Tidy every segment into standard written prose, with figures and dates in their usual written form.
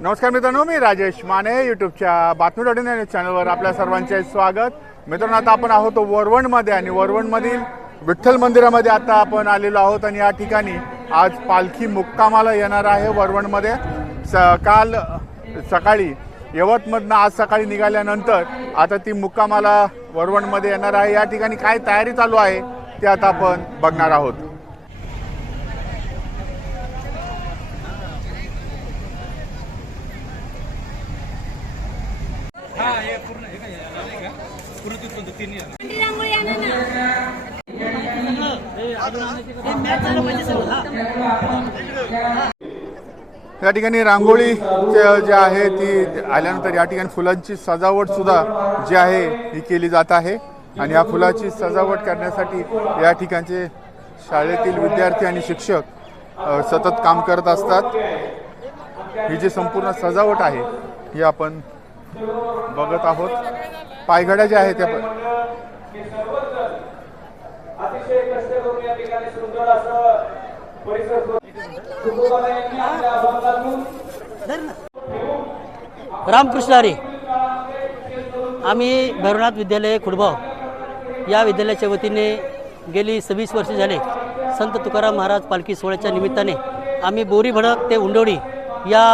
नमस्कार मित्रांनो, मी राजेश माने यूट्यूबच्या बातमी.इन चॅनलवर आपल्या सर्वांचे स्वागत। मित्रांनो, आता आपण आहोत वरवणमध्ये आणि वरवणमधील विठ्ठल मंदिरामध्ये आता आपण आलेलो आहोत आणि या ठिकाणी आज पालखी मुक्कामाला येणार आहे। वरवणमध्ये काल सकाळी यवतमधनं आज सकाळी निघाल्यानंतर आता ती मुक्कामाला वरवणमध्ये येणार आहे। या ठिकाणी काय तयारी चालू आहे ते आता आपण बघणार आहोत। या ठिकाणी रांगोळी जे आहे ती आल्यानंतर या ठिकाणी फुलांची सजावट सुद्धा जी आहे ही केली जात आहे आणि या फुलाची सजावट करण्यासाठी या ठिकाणचे शाळेतील विद्यार्थी आणि शिक्षक सतत काम करत असतात। ही जी संपूर्ण सजावट आहे ही आपण बघत आहोत। पायघड्या ज्या आहेत त्या अतिशय कष्ट करून या ठिकाणी सुंदर असं परिसर रामकृष्ण हरी। आम्ही भैरवनाथ विद्यालय खुडबाव या विद्यालयाच्या वतीने गेली 26 वर्ष झाले संत तुकाराम महाराज पालखी सोहळ्याच्या निमित्ताने आम्ही बोरी भडक ते उंडोडी या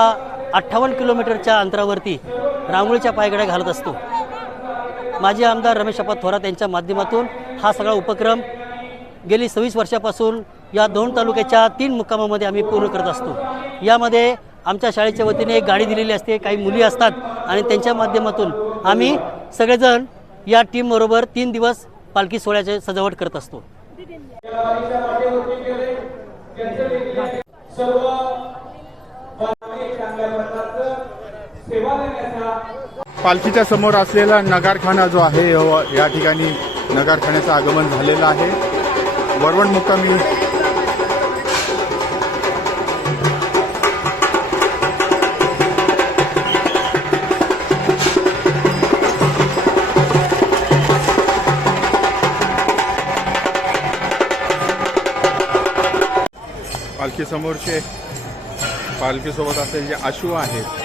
58 किलोमीटरच्या अंतरावरती रांगोळीच्या पायघड्या घालत असतो। माजी आमदार रमेश अप्पा थोरात यांच्या माध्यमातून हा सगळा उपक्रम गेली 26 वर्षापासून या दौंड तालुक्याच्या 3 मुक्कामामध्ये आम्ही पूर्ण करत असतो। यामध्ये आमच्या शाळेच्या वतीने एक गाडी दिलेली असते, काही मुली असतात आणि त्यांच्या माध्यमातून आम्ही सगळेजण या टीमबरोबर 3 दिवस पालखी सोहळ्याची सजावट करत असतो। पालखीच्या समोर असलेला नगारखाना जो आहे या ठिकाणी नगारखान्याचं आगमन झालेलं आहे। वरवण मुक्कामी पालखी समोरचे पालखीसोबत असलेले जे अश्व आहेत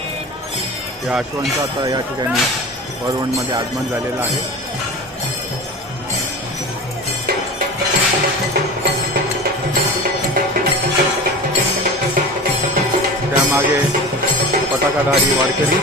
या अश्वांचं आता या ठिकाणी वरवणमध्ये आगमन झालेलं आहे। त्यामागे पताकाधारी वारकरी